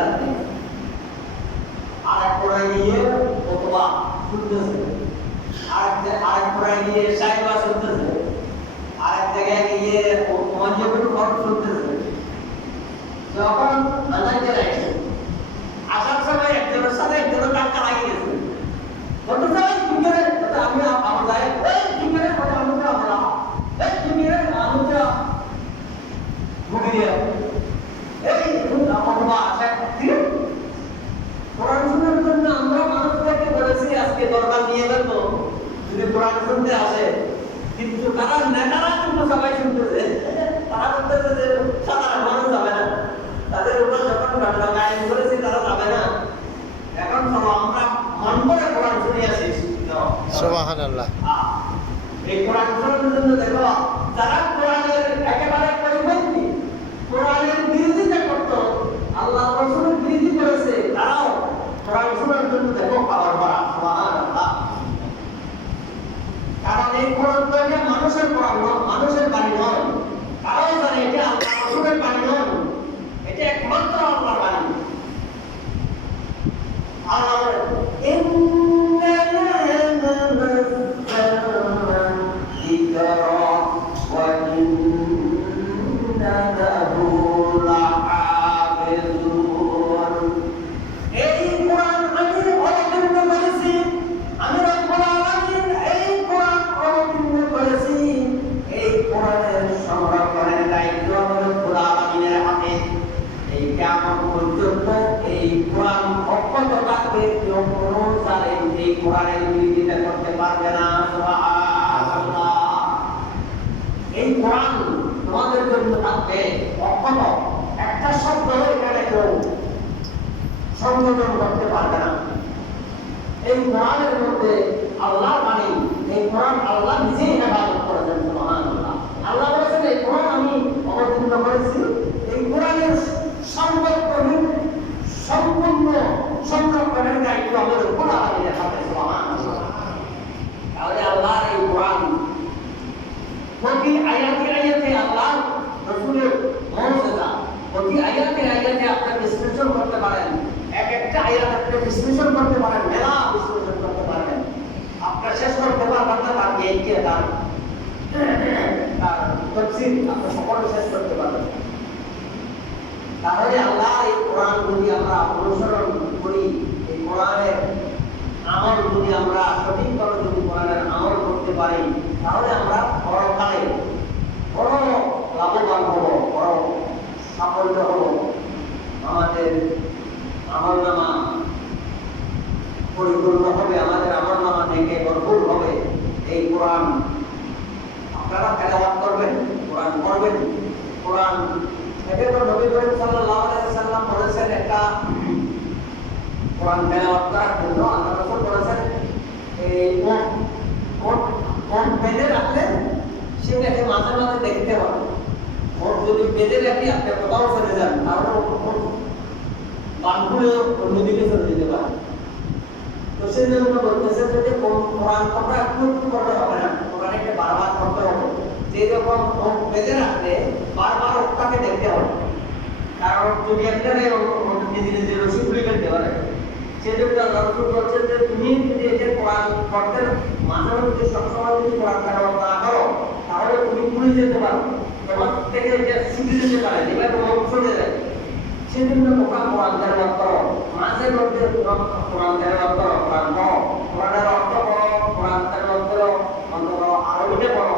শুনতেছে আর এক কোরআন নিয়ে অথবা শুনতেছে আরেক জা- আরেক কোরআন নিয়ে সাইবা শুনতেছে আরেক জায়গায় গিয়ে মঞ্জুর খরচ শুনতেছে। যখন আজানকে রাখছে আসার সময় একজনের সাথে একজনের টাকা লাগিয়ে আমি আমার যাই এই তুমি করে বলে আমি এই আমার মা আছে ঠিক আছে? কোরআন শোনার জন্য আমরা মানুষদেরকে বলেছি আজকে দরকার নিয়ে ফেলব। যদি কোরআন শুনতে আসে কিন্তু তারা নেতারা কিন্তু সবাই শুনতেছে। তারা বলতেছে যে সাধারণ মানুষ যাবে না। তাদের উপর যখন দণ্ড কায়েম করেছি তারা যাবে না। এখন চলো আমরা মন করে কোরআন শুনে আসি সুবহানাল্লাহ। এই কোরআন শোনার জন্য দেখো যারা কোরআনের একেবারে পরিপন্থী কোরআনের বিরোধিতা করত আল্লাহ রসুলের বিরোধী করেছে তারাও কোরআন শোনার জন্য দেখো পাওয়ার করা সুবহানাল্লাহ কারণ এই কোরআন তো মানুষের কোরআন নয়, মানুষের বাণী নয়। তারাও জানে এটা আল্লাহ রসুলের বাণী নয়। এটা একমাত্র আল্লাহর বাণী আল্লাহ কোরআনের বিরোধিতা করতে পারবে না। এই কোরআন তোমাদের জন্য থাকবে অক্ষত। একটা শব্দ এখানে কেউ সংযোজন করতে পারবে না। এই কোরআনের মধ্যে আল্লাহ মানে এই কোরআন আল্লাহ নিজেই হেফাজত করেছেন সুবহানাল্লাহ আল্লাহ বলেছেন এই কোরআন আমি অবতীর্ণ করেছি এই কোরআনের সংরক্ষণ সম্পূর্ণ সংরক্ষণের দায়িত্ব আমাদের উপর আলাদা হাতে সুবহানাল্লাহ তাহলে আল্লাহর এই কোরআন প্রতি আয়াতে আয়াতে আল্লাহ রসুলের মর্যাদা প্রতি আয়াতে আয়াতে আপনি বিশ্লেষণ করতে পারেন এক একটা আয়াত আপনি বিশ্লেষণ করতে পারেন মেলা বিশ্লেষণ করতে পারবেন আপনার শেষ করতে পারবেন না তার জ্ঞান কে তার তার তফসিল সকলে শেষ করতে পারবেন। তাহলে আল্লাহ এই কোরআন যদি আমরা অনুসরণ করি, এই কোরআনের আমল যদি আমরা সঠিকভাবে যদি কোরআনের আমল করতে পারি, তাহলে আমরা পরকালে বড় লাভবান হব, বড় সাফল্য হব। আমাদের আমল নামা পরিপূর্ণ হবে, আমাদের আমল নামা থেকে ভরপুর হবে এই কোরআন। আপনারা তেলাওয়াত করবেন? কোরআন পড়বেন। কোরআন থেকে নবী করিম সাল্লাল্লাহু আলাইহি সাল্লাম বলেছেন একটা কোরআন তেলাওয়াত করার জন্য, আল্লাহ রাসূল বলেছেন এই কোন কোন বেঁধে রাখলে সেটাকে মাঝে মাঝে দেখতে হবে ওর যদি বেঁধে রাখি, আপনি কোথাও চলে যান তাহলে বানগুলো অন্যদিকে চলে যেতে পারে। তো সেই জন্য বলতেছে যে কোরআন কথা একটু করতে হবে না। কোরআন একটা বারবার করতে হবে। যে যখন বেঁধে রাখলে বারবার ওটাকে দেখতে হবে। কারণ তুমি একটা নিজে নিজে রসুন খুলে ফেলতে পারে সেজন্য আল্লাহ রসুল বলছেন যে, তুমি যদি এটা কোরআন পড়তে মাঝে মধ্যে সবসময় যদি কোরআন তেলাওয়াত না করো, তাহলে তুমি ভুলে যেতে পারো। তোমার থেকে এটা ছুটে যেতে পারে এবার তোমার যায় কোরআন করো। মধ্যে কোরআন করো, কোরআন পড়ো। পড়ো, কোরআন করো, অন্তত আরবিতে পড়ো।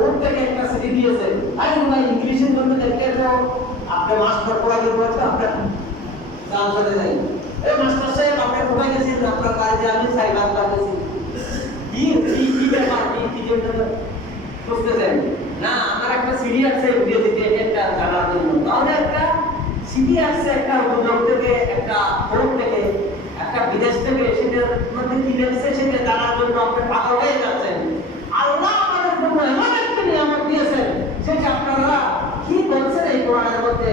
ওর থেকে একটা সিডি দিয়েছে। আরে ভাই ইংলিশের জন্য দেখলে তো আপনি মাস্টার পড়া দিয়ে বলছে আপনার চলে যাই এই মাস্টার সাহেব আপনি কোথায় গেছেন? আপনার কাজে আমি সাই বাংলা গেছি কি কি কি ব্যাপার? কি কি জন্য বুঝতেছেন না, আমার একটা সিডি আছে দিতে এটা জানার জন্য। তাহলে একটা সিডি আসছে একটা উদ্যোগ থেকে একটা ফোন থেকে একটা বিদেশ থেকে সেটার মধ্যে কি লেগেছে সেটা জানার জন্য আপনি পাগল হয়ে যাচ্ছেন আল্লাহ আমাদের জন্য এমন একটা নিয়ামত দিয়েছেন সেটা আপনারা কি বলছেন এই কোরআনের মধ্যে